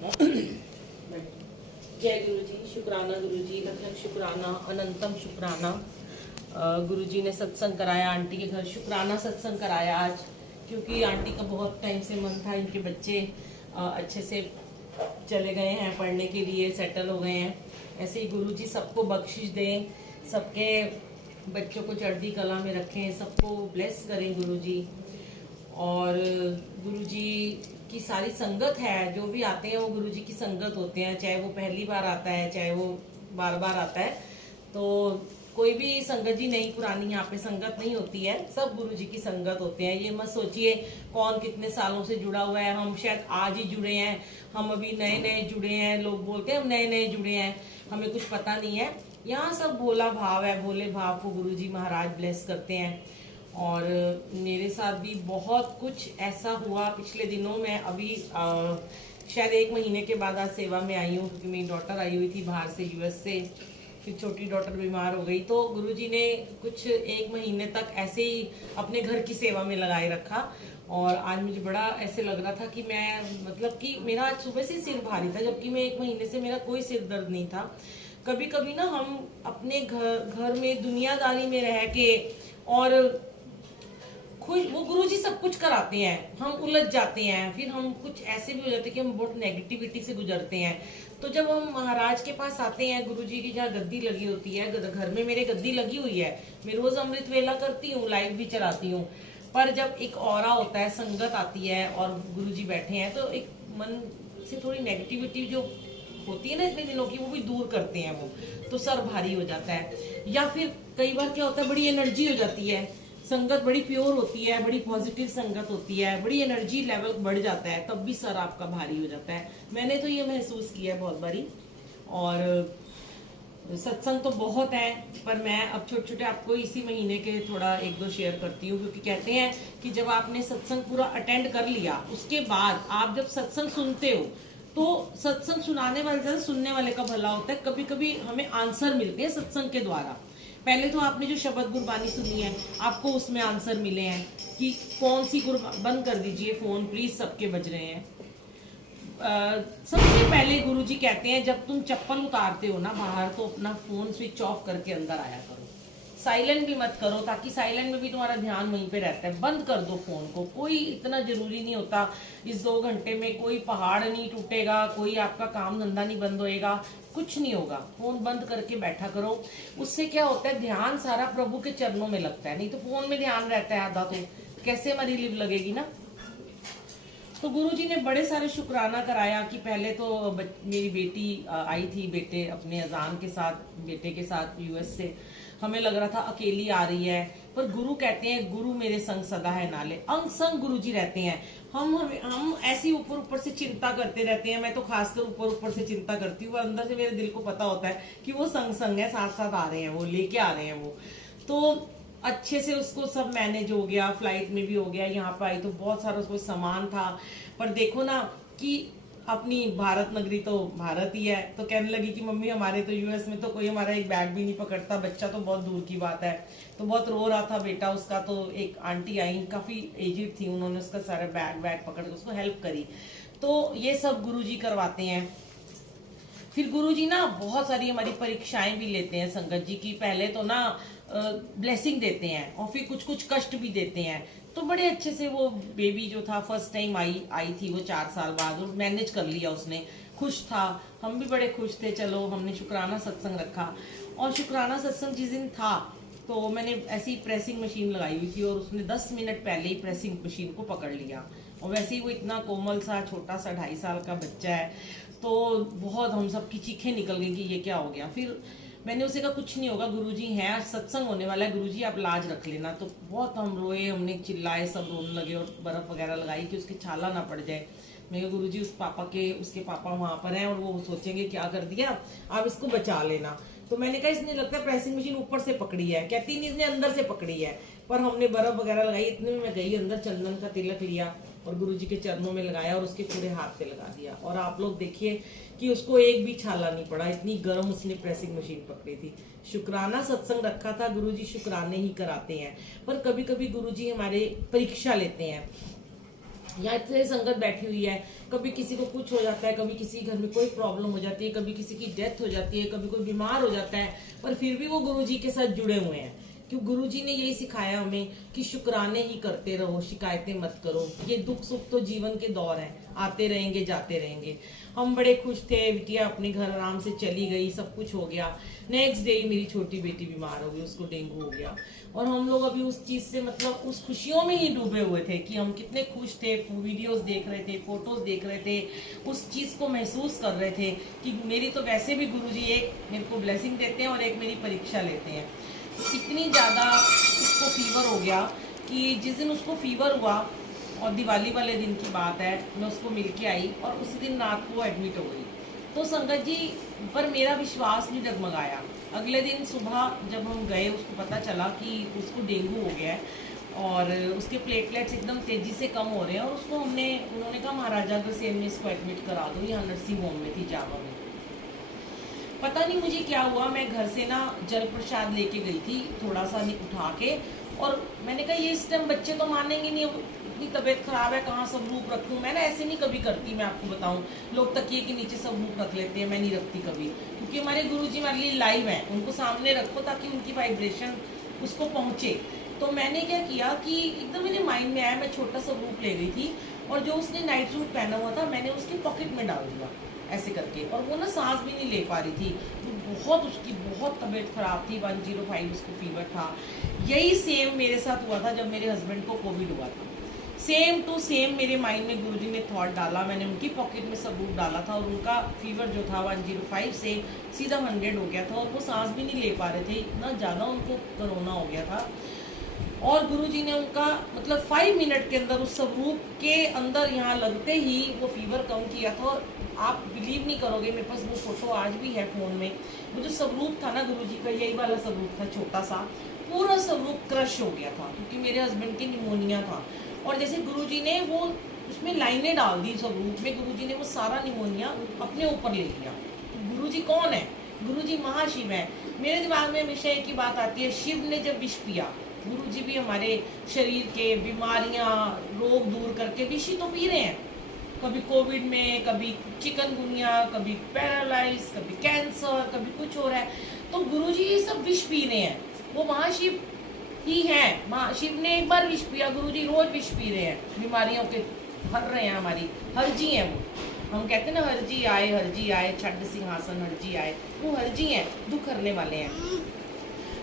जय गुरु जी, शुक्राना गुरु जी, लख लख शुक्राना, अनंतम शुक्राना। गुरु जी ने सत्संग कराया, आंटी के घर शुक्राना सत्संग कराया आज, क्योंकि आंटी का बहुत टाइम से मन था, इनके बच्चे अच्छे से चले गए हैं पढ़ने के लिए, सेटल हो गए हैं। ऐसे ही गुरु जी सबको बख्शिश दें, सबके बच्चों को चढ़ती कला में रखें, सबको ब्लेस करें गुरु जी। और गुरु जी की सारी संगत है, जो भी आते हैं वो गुरु जी की संगत होते हैं, चाहे वो पहली बार आता है चाहे वो बार बार आता है। तो कोई भी संगत जी नहीं, पुरानी यहाँ पे संगत नहीं होती है, सब गुरु जी की संगत होते हैं। ये मत सोचिए कौन कितने सालों से जुड़ा हुआ है, हम शायद आज ही जुड़े हैं, हम अभी नए नए जुड़े हैं। लोग बोलते हैं हम नए नए जुड़े हैं, हमें कुछ पता नहीं है। यहाँ सब भोला भाव है, भोले भाव को गुरु जी महाराज ब्लेस करते हैं। और मेरे साथ भी बहुत कुछ ऐसा हुआ पिछले दिनों में। अभी शायद 1 महीने के बाद आज सेवा में आई हूँ, क्योंकि मेरी डॉटर आई हुई थी बाहर से, यूएस से। फिर छोटी डॉटर बीमार हो गई, तो गुरुजी ने कुछ 1 महीने तक ऐसे ही अपने घर की सेवा में लगाए रखा। और आज मुझे बड़ा ऐसे लग रहा था कि मैं, मतलब कि मेरा आज सुबह से सिर भारी था, जबकि मैं 1 महीने से मेरा कोई सिर दर्द नहीं था। कभी कभी ना हम अपने घर में दुनियादारी में रह के और खुश, वो गुरुजी सब कुछ कराते हैं, हम उलझ जाते हैं, फिर हम कुछ ऐसे भी हो जाते हैं कि हम बहुत नेगेटिविटी से गुजरते हैं। तो जब हम महाराज के पास आते हैं, गुरुजी की जहाँ गद्दी लगी होती है, घर में मेरे गद्दी लगी हुई है, मैं रोज अमृत वेला करती हूँ, लाइव भी चलाती हूँ। पर जब एक ऑरा होता है, संगत आती है और गुरुजी बैठे हैं, तो एक मन से थोड़ी नेगेटिविटी जो होती है ना इतने दिनों की, वो भी दूर करते हैं वो, तो सर भारी हो जाता है। या फिर कई बार क्या होता है, बड़ी एनर्जी हो जाती है, संगत बड़ी प्योर होती है, बड़ी पॉजिटिव संगत होती है, बड़ी एनर्जी लेवल बढ़ जाता है, तब भी सर आपका भारी हो जाता है। मैंने तो ये महसूस किया है बहुत बारी। और सत्संग तो बहुत है, पर मैं अब छोटे छोटे आपको इसी महीने के थोड़ा 1-2 शेयर करती हूँ, क्योंकि कहते हैं कि जब आपने सत्संग पूरा अटेंड कर लिया, उसके बाद आप जब सत्संग सुनते हो, तो सत्संग सुनाने वाले ज्यादा सुनने वाले का भला होता है। कभी कभी हमें आंसर मिलते हैं सत्संग के द्वारा। पहले तो आपने जो शब्द गुरबानी सुनी है, आपको उसमें आंसर मिले हैं कि कौन सी बंद कर दीजिए फोन प्लीज, सबके बज रहे हैं। सबसे पहले गुरुजी कहते हैं, जब तुम चप्पल उतारते हो ना बाहर, तो अपना फोन स्विच ऑफ करके अंदर आया करो, साइलेंट भी मत करो, ताकि साइलेंट में भी तुम्हारा ध्यान वहीं पे रहता है। बंद कर दो फोन को, कोई इतना जरूरी नहीं होता। इस 2 घंटे में कोई पहाड़ नहीं टूटेगा, कोई आपका काम धंधा नहीं बंद होएगा, कुछ नहीं होगा। फोन बंद करके बैठा करो। उससे क्या होता है, ध्यान सारा प्रभु के चरणों में लगता है। नहीं तो फोन में ध्यान रहता है आधा, तो कैसे हमारी लिव लगेगी ना। तो गुरुजी ने बड़े सारे शुक्राना कराया कि पहले तो मेरी बेटी आई थी, बेटे अपने अजान के साथ, बेटे के साथ यूएस से। हमें लग रहा था अकेली आ रही है, पर गुरु कहते हैं गुरु मेरे संग सदा है नाले, अंग संग गुरुजी रहते हैं। हम ऐसी ऊपर ऊपर से चिंता करते रहते हैं। मैं तो खासकर ऊपर ऊपर से चिंता करती हूँ, अंदर से मेरे दिल को पता होता है कि वो संग संग है, साथ साथ आ रहे हैं, वो लेके आ रहे हैं वो। तो अच्छे से उसको सब मैनेज हो गया, फ्लाइट में भी हो गया। यहाँ पे आई तो बहुत सारा उसको सामान था, पर देखो ना कि अपनी भारत नगरी तो भारत ही है। तो कहने लगी कि मम्मी हमारे तो यूएस में तो कोई हमारा एक बैग भी नहीं पकड़ता, बच्चा तो बहुत दूर की बात है। तो बहुत रो रहा था बेटा उसका। तो एक आंटी आई, काफी एजिड थी, उन्होंने उसका सारा बैग पकड़ के उसको हेल्प करी। तो ये सब गुरुजी करवाते हैं। फिर गुरुजी ना बहुत सारी हमारी परीक्षाएं भी लेते हैं संगत जी की। पहले तो ना ब्लेसिंग देते हैं, और फिर कुछ कुछ कष्ट भी देते हैं। तो बड़े अच्छे से वो बेबी जो था, फर्स्ट टाइम आई थी वो 4 साल बाद, और मैनेज कर लिया उसने, खुश था, हम भी बड़े खुश थे। चलो हमने शुक्राना सत्संग रखा। और शुक्राना सत्संग जिस दिन था, तो मैंने ऐसी प्रेसिंग मशीन लगाई हुई थी, और उसने 10 मिनट पहले ही प्रेसिंग मशीन को पकड़ लिया। और वैसे ही वो इतना कोमल सा छोटा सा 2.5 साल का बच्चा है, तो बहुत हम सबकी चीखें निकल गई कि ये क्या हो गया। फिर मैंने उसे कहा कुछ नहीं होगा, गुरुजी हैं, आज सत्संग होने वाला है, गुरुजी आप लाज रख लेना। तो बहुत हम रोए, हमने चिल्लाए, सब रोने लगे, और बर्फ वगैरह लगाई कि उसकी छाला ना पड़ जाए। मैं कहा गुरुजी उसके पापा वहां पर हैं, और वो सोचेंगे क्या कर दिया, आप इसको बचा लेना। तो मैंने कहा इसने लगता है प्रेसिंग मशीन ऊपर से पकड़ी है, कहती नहीं इसने अंदर से पकड़ी है। पर हमने बर्फ वगैरह लगाई, इतने में मैं गई अंदर, चंदन का तिलक लिया और गुरुजी के चरणों में लगाया, और उसके पूरे हाथ पे लगा दिया। और आप लोग देखिए कि उसको एक भी छाला नहीं पड़ा, इतनी गर्म उसने प्रेसिंग मशीन पकड़ी थी। शुक्राना सत्संग रखा था, गुरुजी शुक्राने ही कराते हैं। पर कभी कभी गुरुजी हमारे परीक्षा लेते हैं। यहाँ इतने संगत बैठी हुई है, कभी किसी को कुछ हो जाता है, कभी किसी घर में कोई प्रॉब्लम हो जाती है, कभी किसी की डेथ हो जाती है, कभी कोई बीमार हो जाता है, पर फिर भी वो गुरुजी के साथ जुड़े हुए हैं। क्यों? गुरुजी ने यही सिखाया हमें कि शुक्राने ही करते रहो, शिकायतें मत करो। ये दुख सुख तो जीवन के दौर हैं, आते रहेंगे जाते रहेंगे। हम बड़े खुश थे, बिटिया अपने घर आराम से चली गई, सब कुछ हो गया। नेक्स्ट डे मेरी छोटी बेटी बीमार हो गई, उसको डेंगू हो गया, और हम लोग अभी उस चीज से मतलब उस खुशियों में ही डूबे हुए थे कि हम कितने खुश थे, वीडियोस देख रहे थे, फोटोज देख रहे थे, उस चीज को महसूस कर रहे थे कि मेरी तो वैसे भी गुरुजी एक मेरे को ब्लेसिंग देते हैं और एक मेरी परीक्षा लेते हैं। तो इतनी ज्यादा उसको फीवर हो गया कि जिस दिन उसको फीवर हुआ, और दिवाली वाले दिन की बात है, मैं उसको मिल के आई और उसी दिन रात को एडमिट हो गई। तो संगत जी, पर मेरा विश्वास नहीं डगमगाया। अगले दिन सुबह जब हम गए, उसको पता चला कि उसको डेंगू हो गया है और उसके प्लेटलेट्स एकदम तेजी से कम हो रहे हैं, और उसको उन्होंने कहा महाराजा अग्रसेन में इसको एडमिट करा दो, यहाँ नर्सिंग होम में थी जावा में। पता नहीं मुझे क्या हुआ, मैं घर से ना जल प्रसाद लेके गई थी थोड़ा सा उठा के, और मैंने कहा ये इस टाइम बच्चे तो मानेंगे नहीं, इतनी तबीयत खराब है, कहाँ स्वरूप रखूँ। मैं ना ऐसे नहीं कभी करती, मैं आपको बताऊँ, लोग तकिए के नीचे स्वरूप रख लेते हैं, मैं नहीं रखती कभी, क्योंकि हमारे गुरुजी हमारे लिए लाइव हैं, उनको सामने रखो ताकि उनकी वाइब्रेशन उसको पहुँचे। तो मैंने क्या किया कि एकदम मेरे माइंड में आया, मैं छोटा सा रूप ले गई थी, और जो उसने नाइट सूट पहना हुआ था मैंने उसके पॉकेट में डाल दिया ऐसे करके, और वो ना सांस भी नहीं ले पा रही थी, उसकी बहुत तबीयत खराब थी, 105 उसको फीवर था। यही सेम मेरे साथ हुआ था जब मेरे हस्बैंड को कोविड हुआ था, सेम टू सेम मेरे माइंड में गुरुजी ने थॉट डाला, मैंने उनकी पॉकेट में सबूत डाला था, और उनका फीवर जो था 105 से सीधा 100 हो गया था, और वो सांस भी नहीं ले पा रहे थे, इतना ज़्यादा उनको कोरोना हो गया था। और गुरुजी ने उनका मतलब 5 मिनट के अंदर उस स्वरूप के अंदर यहाँ लगते ही वो फीवर कम किया था। और आप बिलीव नहीं करोगे, मेरे पास वो फोटो आज भी है फ़ोन में, वो जो स्वरूप था ना गुरुजी का, यही वाला स्वरूप था छोटा सा, पूरा स्वरूप क्रश हो गया था, क्योंकि मेरे हस्बैंड की निमोनिया था। और जैसे गुरुजी ने वो उसमें लाइनें डाल दी स्वरूप में, गुरुजी ने वो सारा निमोनिया अपने ऊपर ले लिया। तो गुरुजी कौन है? गुरुजी महाशिव है। मेरे दिमाग में हमेशा एक ही बात आती है, शिव ने जब विष पिया, गुरुजी भी हमारे शरीर के बीमारियां रोग दूर करके विष ही तो पी रहे हैं, कभी कोविड में, कभी चिकनगुनिया, कभी पैरालाइज, कभी कैंसर, कभी कुछ हो रहा है, तो गुरुजी ये सब विष पी रहे हैं। वो महाशिव ही है, महाशिव ने एक बार विष पिया, गुरुजी रोज विष पी रहे हैं, बीमारियों के हर रहे हैं, हमारी हरजी हैं वो। हम कहते हैं ना हरजी आए छड्ड सिंहासन हरजी आए, वो हरजी हैं, दुख हरने वाले हैं।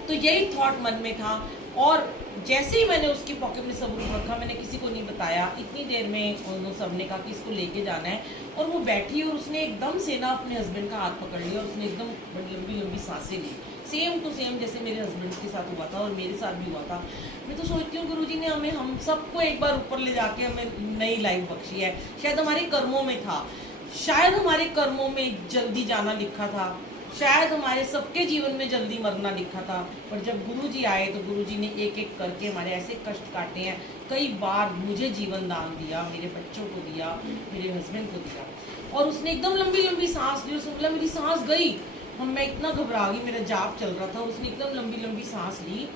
तो यही थॉट मन में था, और जैसे ही मैंने उसकी पॉकेट में सबूत रखा, मैंने किसी को नहीं बताया, इतनी देर में उन सब ने कहा कि इसको लेके जाना है, और वो बैठी और उसने एकदम से ना अपने हस्बैंड का हाथ पकड़ लिया, और उसने एकदम बड़ी लंबी लंबी सांसें ली, सेम टू सेम जैसे मेरे हस्बैंड के साथ हुआ था और मेरे साथ भी हुआ था। मैं तो सोचती हूँ गुरुजी ने हम सबको एक बार ऊपर ले जाके हमें नई लाइफ बख्शी है। शायद हमारे कर्मों में था, शायद हमारे कर्मों में जल्दी जाना लिखा था, शायद हमारे सबके जीवन में जल्दी मरना लिखा था, पर जब गुरुजी आए तो गुरुजी ने एक एक करके हमारे ऐसे कष्ट काटे हैं। कई बार मुझे जीवन दान दिया, मेरे बच्चों को दिया, मेरे हस्बैंड को दिया, और उसने एकदम लंबी लंबी सांस ली, उसने बोला मेरी सांस गई, मैं इतना घबरा गई, मेरा जाप चल रहा था, उसने एकदम लंबी लंबी सांस ली।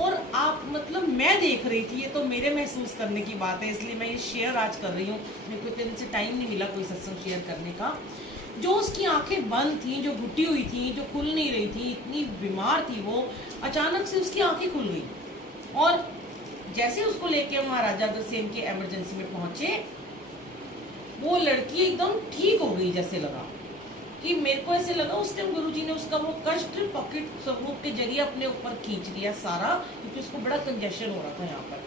और आप मतलब मैं देख रही थी, ये तो मेरे महसूस करने की बात है, इसलिए मैं ये शेयर आज कर रही हूँ। मेरे को इतने दिन से टाइम नहीं मिला कोई सत्संग शेयर करने का। जो उसकी आंखें बंद थी, जो घुटी हुई थी, जो खुल नहीं रही थी, इतनी बीमार थी वो, अचानक से उसकी आंखें खुल गई, और जैसे उसको लेके महाराजा अग्रसेन के इमरजेंसी में पहुंचे, वो लड़की एकदम ठीक हो गई। जैसे लगा कि मेरे को ऐसे लगा उस टाइम गुरुजी ने उसका वो कष्ट पॉकेट स्वरूप के जरिए अपने ऊपर खींच लिया सारा, क्योंकि उसको बड़ा कंजेशन हो रहा था यहाँ पर।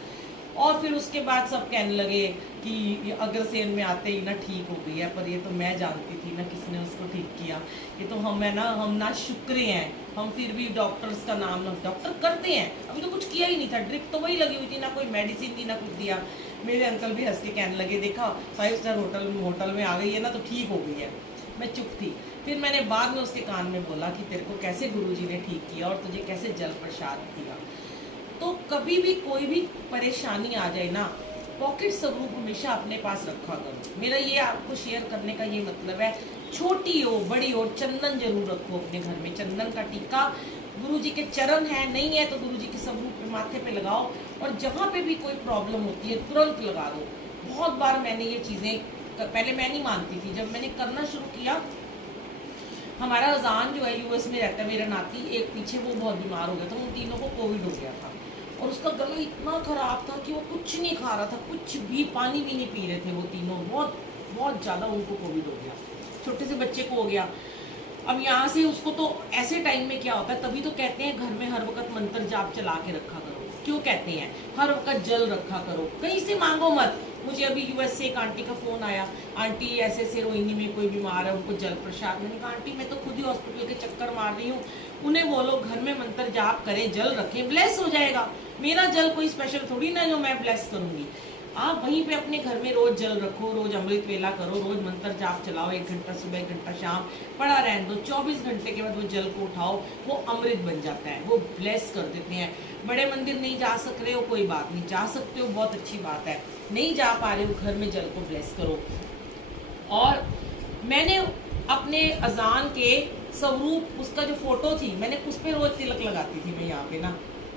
और फिर उसके बाद सब कहने लगे कि अग्रसेन में आते ही ना ठीक हो गई है, पर ये तो मैं जानती थी ना किसने उसको ठीक किया, ये तो हम ना शुक्र हैं, हम फिर भी डॉक्टर्स का नाम ना डॉक्टर करते हैं, अभी तो कुछ किया ही नहीं था, ड्रिप तो वही लगी हुई थी, ना कोई मेडिसिन दी, ना कुछ दिया। मेरे अंकल भी हंस के कहने लगे, देखा 5 स्टार होटल में आ गई है ना, तो ठीक हो गई है। मैं चुप थी। फिर मैंने बाद में उसके कान में बोला कि तेरे को कैसे गुरुजी ने ठीक किया और तुझे कैसे जल प्रसाद दिया। तो कभी भी कोई भी परेशानी आ जाए ना, पॉकेट स्वरूप हमेशा अपने पास रखा करो। मेरा ये आपको शेयर करने का ये मतलब है, छोटी हो बड़ी हो, चंदन जरूर रखो अपने घर में, चंदन का टीका। गुरुजी के चरण है, नहीं है तो गुरुजी के स्वरूप पे माथे पे लगाओ, और जहाँ पे भी कोई प्रॉब्लम होती है तुरंत लगा दो। बहुत बार मैंने ये चीज़ें, पहले मैं नहीं मानती थी, जब मैंने करना शुरू किया। हमारा अजान जो है यूएस में रहता है, मेरा नाती एक पीछे वो बहुत बीमार हो गया था, उन तीनों को कोविड हो गया था और उसका गला इतना ख़राब था कि वो कुछ नहीं खा रहा था, कुछ भी, पानी भी नहीं पी रहे थे वो तीनों, बहुत बहुत ज़्यादा उनको कोविड हो गया, छोटे से बच्चे को हो गया। अब यहाँ से उसको तो ऐसे टाइम में क्या होता है, तभी तो कहते हैं घर में हर वक्त मंत्र जाप चला के रखा करो। क्यों कहते हैं? हर वक्त जल रखा करो, कहीं से मांगो मत। मुझे अभी यूएस से एक आंटी का फ़ोन आया, आंटी ऐसे ऐसे रोहिणी में कोई बीमार है, उनको जल प्रसाद। मैंने कहा आंटी मैं तो खुद ही हॉस्पिटल के चक्कर मार रही हूँ, उन्हें बोलो घर में मंत्र जाप करें, जल रखें, ब्लेस हो जाएगा। मेरा जल कोई स्पेशल थोड़ी ना जो मैं ब्लेस करूँगी। आप वहीं पे अपने घर में रोज जल रखो, रोज अमृत वेला करो, रोज मंत्र जाप चलाओ, 1 घंटा सुबह 1 घंटा शाम, पड़ा रहने दो। 24 घंटे के बाद वो जल को उठाओ, वो अमृत बन जाता है, वो ब्लेस कर देते हैं। बड़े मंदिर नहीं जा सक रहे हो, कोई बात नहीं, जा सकते हो, बहुत अच्छी बात है। नहीं जा पा रहे हो, घर में जल को ब्लेस करो। और मैंने अपने अजान के स्वरूप, उसका जो फोटो थी, मैंने उस पर रोज तिलक लगाती थी मैं यहाँ पे ना,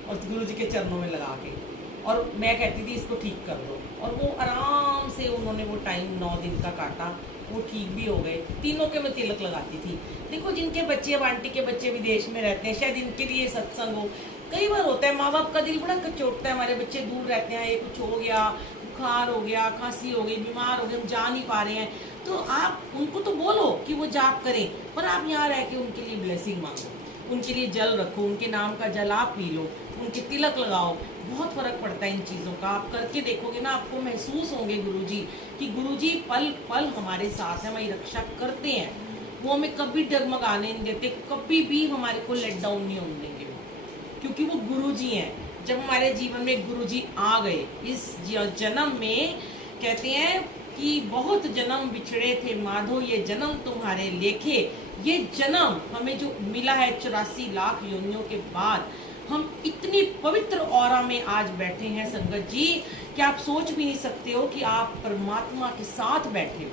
और गुरु जी के चरणों में लगा के, और मैं कहती थी इसको ठीक कर दो, और वो आराम से उन्होंने वो टाइम 9 दिन का काटा, वो ठीक भी हो गए। तीनों के मैं तिलक लगाती थी। देखो जिनके बच्चे, अब आंटी के बच्चे विदेश में रहते हैं, शायद इनके लिए सत्संग हो। कई बार होता है माँ बाप का दिल बड़ा कचोटता है, हमारे बच्चे दूर रहते हैं, ये कुछ हो गया, बुखार हो गया, खांसी हो गई, बीमार हो गए, हम जा नहीं पा रहे हैं, तो आप उनको तो बोलो कि वो जाप करें, पर आप यहाँ रह के उनके लिए ब्लेसिंग मांगो, उनके लिए जल रखो, उनके नाम का जल आप पी लो, उनके तिलक लगाओ। बहुत फर्क पड़ता है इन चीज़ों का। आप करके देखोगे ना, आपको महसूस होंगे गुरुजी कि गुरुजी पल पल हमारे साथ हैं, हमारी रक्षा करते हैं, वो हमें कभी डगमगाने नहीं देते, कभी भी हमारे को लेट डाउन नहीं होने देंगे, क्योंकि वो गुरुजी हैं। जब हमारे जीवन में गुरुजी आ गए इस जन्म में, कहते हैं कि बहुत जन्म बिछड़े थे माधो, ये जन्म तुम्हारे लेखे। ये जन्म हमें जो मिला है 84 लाख योनियों के बाद, हम इतनी पवित्र औरा में आज बैठे हैं संगत जी, कि आप सोच भी नहीं सकते हो कि आप परमात्मा के साथ बैठे हो।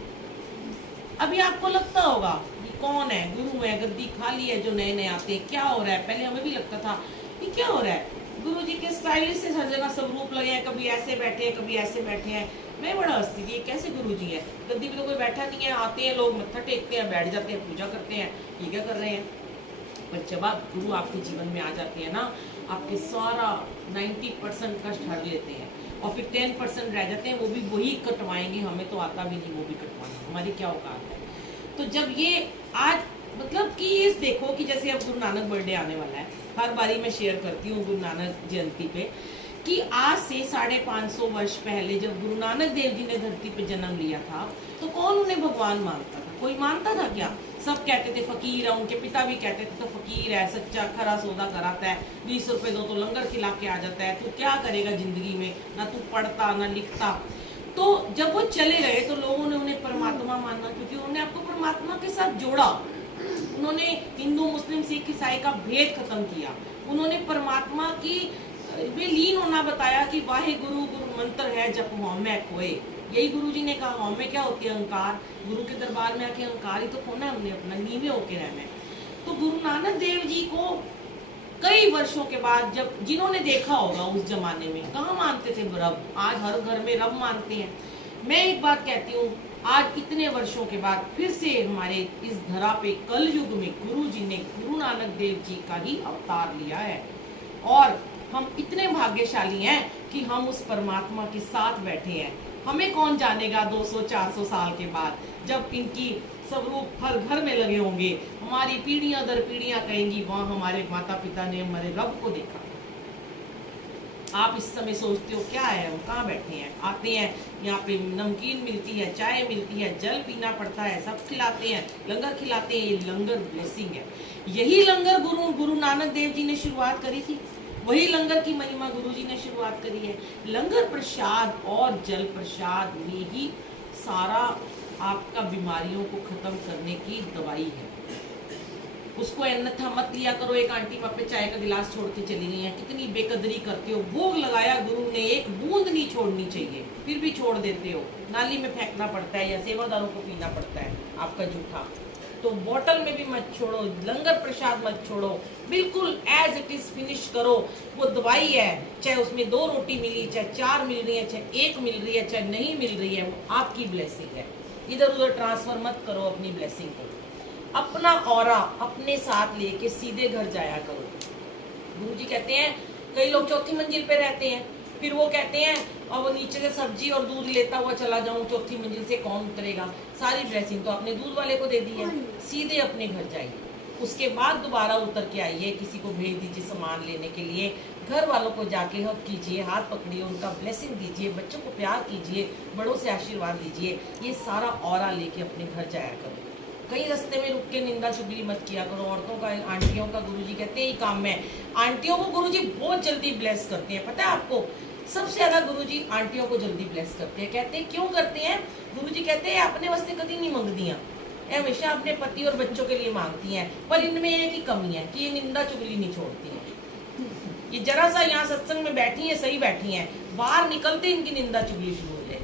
अभी आपको लगता होगा ये कौन है, गुरु है, गद्दी खाली है, जो नए नए आते हैं, क्या हो रहा है। पहले हमें भी लगता था ये क्या हो रहा है, गुरु जी के स्टाइलिश से हर जगह स्वरूप लगे हैं, कभी ऐसे बैठे हैं, कभी ऐसे बैठे हैं। मैं बड़ा हंसती थी, कैसे गुरु जी है, गद्दी पे तो कोई बैठा नहीं है, आते हैं लोग, मत्था टेकते हैं, बैठ जाते हैं, पूजा करते हैं, ये क्या कर रहे हैं। पर जब आप गुरु आपके जीवन में आ जाते हैं ना, आपके सारा 90% कष्ट हर लेते हैं, और फिर 10% रह जाते हैं, वो भी वही कटवाएंगे, हमें तो आता भी नहीं वो भी कटवाना, हमारी क्या औकात है। तो जब ये आज मतलब कि इस देखो कि जैसे अब गुरु नानक बर्थडे आने वाला है, हर बारी मैं शेयर करती हूँ गुरु नानक जयंती पे, कि आज से 550 वर्ष पहले जब गुरु नानक देव जी ने धरती पे जन्म लिया था, तो कौन उन्हें भगवान मानता था? कोई मानता था क्या? सब कहते थे फकीर है, उनके पिता भी कहते थे तो फकीर है, सच्चा खरा सौदा कराता है, 20 रुपए दो तो लंगर खिला के आ जाता है, तू क्या करेगा जिंदगी में, ना तू पढ़ता ना लिखता। तो जब वो चले गए तो लोगों ने उन्हें परमात्मा माना, क्योंकि उन्होंने आपको परमात्मा के साथ जोड़ा। उन्होंने हिंदू मुस्लिम सिख ईसाई का भेद खत्म किया, उन्होंने परमात्मा की में लीन होना बताया कि वाहे गुरु गुरु मंत्र है जप हमें खोए। यही गुरु जी ने कहा, हमें क्या होती है अहंकार, गुरु के दरबार में आके अहंकार ही तो खोना है हमने, अपना नीवे होके रहना है। तो गुरु नानक देव जी को कई वर्षों के बाद, जब जिन्होंने देखा होगा उस जमाने में कहाँ मानते थे रब, आज हर घर में रब मानते हैं। मैं एक बात कहती हूँ, आज इतने वर्षों के बाद फिर से हमारे इस धरा पे कल युग में गुरु जी ने गुरु नानक देव जी का ही अवतार लिया है, और हम इतने भाग्यशाली हैं कि हम उस परमात्मा के साथ बैठे हैं। हमें कौन जानेगा 200-400 साल के बाद, जब इनकी स्वरूप हर घर में लगे होंगे, हमारी पीढ़ियां दर पीढ़ियां कहेंगी वहां हमारे माता पिता ने हमारे रब को देखा। आप इस समय सोचते हो क्या है, हम कहाँ बैठे हैं, आते हैं यहाँ पे नमकीन मिलती है, चाय मिलती है, जल पीना पड़ता है, सब खिलाते हैं, लंगर खिलाते हैं, ये लंगर ब्लेसिंग है। यही लंगर गुरु नानक देव जी ने शुरुआत करी थी, वही लंगर की महिमा गुरु जी ने शुरुआत करी है। लंगर प्रसाद और जल प्रसाद में ही सारा आपका बीमारियों को खत्म करने की दवाई है। उसको अन्यथा मत लिया करो। एक आंटी वहाँ पे चाय का गिलास छोड़ के चली गई है, कितनी बेकदरी करते हो। भोग लगाया गुरु ने, एक बूंद नहीं छोड़नी चाहिए, फिर भी छोड़ देते हो। नाली में फेंकना पड़ता है या सेवादारों को पीना पड़ता है आपका जूठा। तो बोतल में भी मत छोड़ो, लंगर प्रसाद मत छोड़ो, बिल्कुल एज इट इज फिनिश करो। वो दवाई है, चाहे उसमें 2 रोटी मिली, चाहे 4 मिल रही है, चाहे 1 मिल रही है, चाहे नहीं मिल रही है, वो आपकी ब्लेसिंग है। इधर उधर ट्रांसफर मत करो अपनी ब्लेसिंग को। अपना ऑरा अपने साथ लेके सीधे घर जाया करो। गुरुजी कहते हैं कई लोग चौथी मंजिल पे रहते हैं, फिर वो कहते हैं और वो नीचे से सब्जी और दूध लेता हुआ चला जाऊं, चौथी मंजिल से कौन उतरेगा। सारी ब्लेसिंग तो आपने दूध वाले को दे दी है। सीधे अपने घर जाइए, उसके बाद दोबारा उतर के आइए, किसी को भेज दीजिए सामान लेने के लिए। घर वालों को जाके हक कीजिए, हाथ पकड़िए, उनका ब्लेसिंग दीजिए, बच्चों को प्यार कीजिए, बड़ों से आशीर्वाद लीजिए। ये सारा ऑरा लेके अपने घर जाया करो। कहीं रास्ते में रुक के निंदा चुगली मत किया करो। औरतों का, आंटियों का गुरुजी कहते हैं ही काम है। आंटियों को गुरुजी बहुत जल्दी ब्लेस करते हैं, पता है आपको। सबसे ज्यादा गुरुजी आंटियों को जल्दी ब्लेस करते हैं। कहते हैं क्यों करते हैं? गुरुजी कहते हैं अपने वास्ते कभी नहीं मांगदियां, हमेशा अपने पति और बच्चों के लिए मांगती हैं। पर इनमें एक ही कमी है कि ये निंदा चुगली नहीं छोड़ती है। ये जरा सा यहाँ सत्संग में बैठी है, सही बैठी है, बाहर निकलते इनकी निंदा चुगली शुरू हो जाएगी।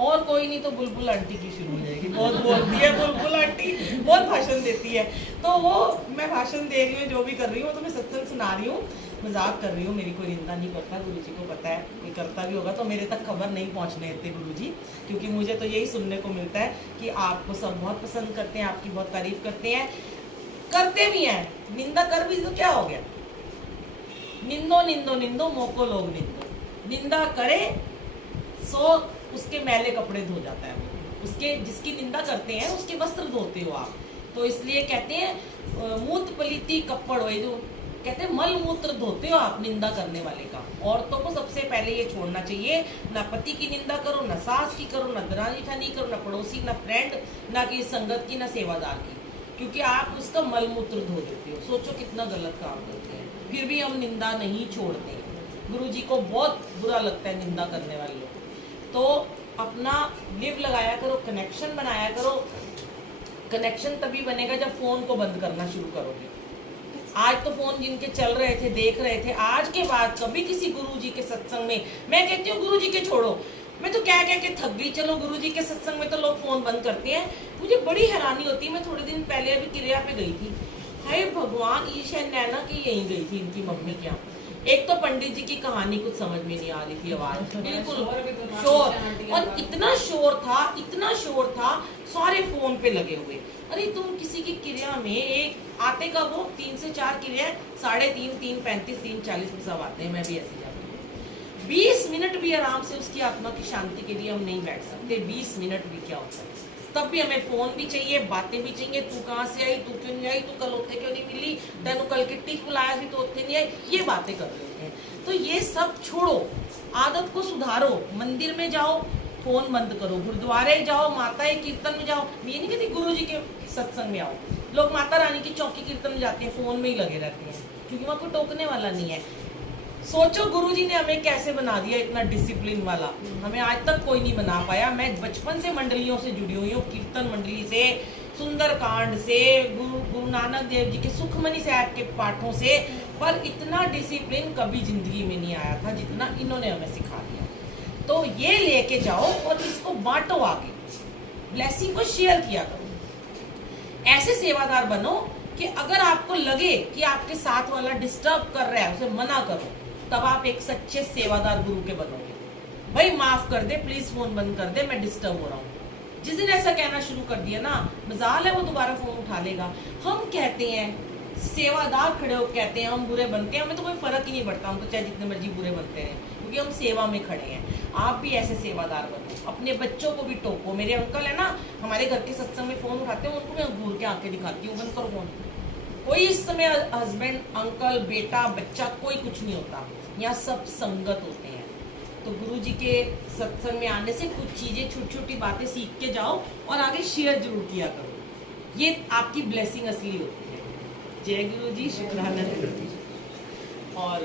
और कोई नहीं तो बुलबुल आंटी की शुरू हो जाएगी। बहुत बोलती है बुलबुल आंटी, बहुत भाषण देती है। तो वो मैं भाषण दे रही हूँ, जो भी कर रही हूँ, तो मैं सत्संग सुना रही हूँ, मजाक कर रही हूँ। मेरी कोई निंदा नहीं करता, गुरुजी को पता है। ये करता भी होगा तो मेरे तक खबर नहीं पहुँचने देते गुरुजी, क्योंकि मुझे तो यही सुनने को मिलता है कि आपको सब बहुत पसंद करते हैं, आपकी बहुत तारीफ करते हैं, करते भी हैं। निंदा कर भी तो क्या हो गया? निंदो निंदो निंदो मोको लोग निंदो। निंदा करे सो उसके मैले कपड़े धो जाता है। उसके जिसकी निंदा करते हैं उसके वस्त्र धोते हो आप। तो इसलिए कहते हैं मूत पलीती कपड़ हो, जो कहते हैं मल मूत्र धोते हो आप निंदा करने वाले का। औरतों को सबसे पहले ये छोड़ना चाहिए, ना पति की निंदा करो, ना सास की करो, ना दरानी ठानी करो, ना पड़ोसी, ना फ्रेंड, ना कि संगत की, ना सेवादार की, क्योंकि आप उसका मल मूत्र धो देते हो। सोचो कितना गलत काम करते हैं। फिर भी हम निंदा नहीं छोड़ते। गुरुजी को बहुत बुरा लगता है निंदा करने वाले लोग। तो अपना लिव लगाया करो, कनेक्शन बनाया करो। कनेक्शन तभी बनेगा जब फोन को बंद करना शुरू करोगे। आज तो फोन जिनके चल रहे थे, देख रहे थे, आज के बाद कभी किसी गुरुजी के सत्संग में, मैं कहती हूँ गुरुजी के छोड़ो, मैं तो क्या के थक गई। चलो गुरुजी के सत्संग में तो लोग फोन बंद करते हैं, मुझे बड़ी हैरानी होती है। मैं थोड़े दिन पहले अभी क्रिया पे गई थी, हाय भगवान, ईशा नैना की यहीं गई थी इनकी मम्मी के यहाँ। एक तो पंडित जी की कहानी कुछ समझ में नहीं आ रही थी, आवाज बिल्कुल शोर, और इतना शोर था, इतना शोर था, सारे फोन पे लगे हुए। अरे तुम किसी की क्रिया में एक आते का वो 3 से 4 क्रिया, 3:30, 3:35, 3:40 में सब आते हैं। मैं भी ऐसे जाती हूँ। 20 मिनट भी आराम से उसकी आत्मा की शांति के लिए हम नहीं बैठ सकते। 20 मिनट भी क्या होता है, तब भी हमें फोन भी चाहिए, बातें भी चाहिए। तू कहाँ से आई, तू क्यों नहीं आई, तू कल उत्थे क्यों नहीं मिली, तेनू कल किट्टी बुलाया थी तो उत्थे नहीं आई, ये बातें कर रहे हैं। तो ये सब छोड़ो, आदत को सुधारो। मंदिर में जाओ, फोन बंद करो, गुरुद्वारे जाओ, माता के कीर्तन में जाओ। ये नहीं कहती गुरुजी के सत्संग में आओ। लोग माता रानी की चौकी कीर्तन में जाते हैं, फोन में ही लगे रहते हैं, क्योंकि वहाँ कोई टोकने वाला नहीं है। सोचो गुरुजी ने हमें कैसे बना दिया इतना डिसिप्लिन वाला, हमें आज तक कोई नहीं बना पाया। मैं बचपन से मंडलियों से जुड़ी हुई हूँ, कीर्तन मंडली से, सुंदरकांड से, गुरु नानक देव जी के सुखमनी साहब के पाठों से, पर इतना डिसिप्लिन कभी जिंदगी में नहीं आया था जितना इन्होंने हमें सिखा दिया। तो ये लेके जाओ और इसको बांटो आगे, ब्लेसिंग को शेयर किया करो। ऐसे सेवादार बनो कि अगर आपको लगे कि आपके साथ वाला डिस्टर्ब कर रहा है, उसे मना करो, तब आप एक सच्चे सेवादार गुरु के बनोगे। भाई माफ कर दे, प्लीज फोन बंद कर दे, मैं डिस्टर्ब हो रहा हूँ। जिस दिन ऐसा कहना शुरू कर दिया ना, मजाल है वो दोबारा फोन उठा लेगा। हम कहते हैं, सेवादार खड़े हो कहते हैं हम बुरे बनते हैं, हमें तो कोई फर्क ही नहीं पड़ता, हम तो चाहे जितने मर्जी बुरे बनते हैं, क्योंकि हम सेवा में खड़े हैं। आप भी ऐसे सेवादार बनो, अपने बच्चों को भी टोको। मेरे अंकल है ना, हमारे घर के सत्संग में फोन उठाते हैं, उनको मैं घूर के आंखें दिखाती हूँ, बंद करो फोन। कोई इस समय हस्बैंड, अंकल, बेटा, बच्चा कोई कुछ नहीं होता, यहाँ सब संगत होते हैं। तो गुरुजी के सत्संग में आने से कुछ चीजें, छोटी छोटी बातें सीख के जाओ और आगे शेयर जरूर किया करो। ये आपकी ब्लेसिंग असली होती है। जय गुरु जी, शुक्राना। और